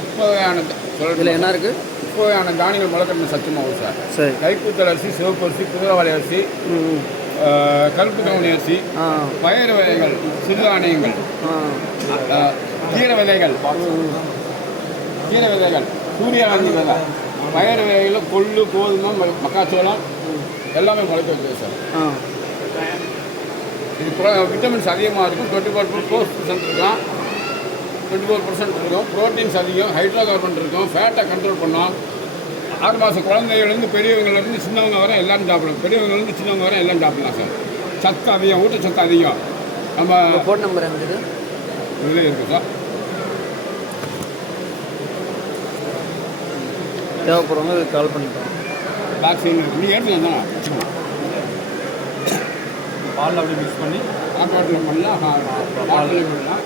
முப்பது வகையான இதில் சொல்ல என்ன இருக்குது முப்பது வகையான தானியங்கள் முளைக்கட்டின சத்து மாவு சார். சரி. கைக்கூத்தல் அரிசி சிவப்பு அரிசி குதிரவாளி அரிசி கருப்பு கவுனி அரிசி ஆ. பயறு வகைகள் சிறுதானியங்கள் கீரை விதைகள் கீரை விதைகள் சூரியகாந்தி விதை பயறு வகைகளில் கொள்ளு கோதுமை மக்காச்சோளம் எல்லாமே முளைக்க வைக்கிறது சார். ஆ. இது ப்ரோ- விட்டமின்ஸ் அதிகமாக இருக்கும். டுவெண்ட்டி ஃபோர் ஃபோர் பர்சன்ட் இருக்கும். டுவெண்ட்டி ஃபோர் பர்சன்ட் இருக்கும். ப்ரோட்டீன்ஸ் அதிகம். ஹைட்ரோ கார்பன் இருக்கும் ஃபேட்டை கண்ட்ரோல் பண்ணும். ஆறு மாதம் குழந்தைகள்லேருந்து பெரியவங்கலேருந்து சின்னவங்க வரை எல்லாரும் சாப்பிடலாம். பெரியவங்கலேருந்து சின்னவங்க வரை எல்லாம் சாப்பிடலாம் சார். சத்து அதிகம். ஊட்டச்சத்து அதிகம். நம்ம ஃபோன் நம்பர் இருக்குது? இதில் இருக்குது சார். தேவைப்படுறவங்க கால் பண்ணிக்கலாம். வேக்சின் நீங்கள் எடுத்துக்கலாம் தானே வச்சுக்கலாம் பால் அப்படியே மிக்ஸ் பண்ணி பாட்டில் பண்ணலாம்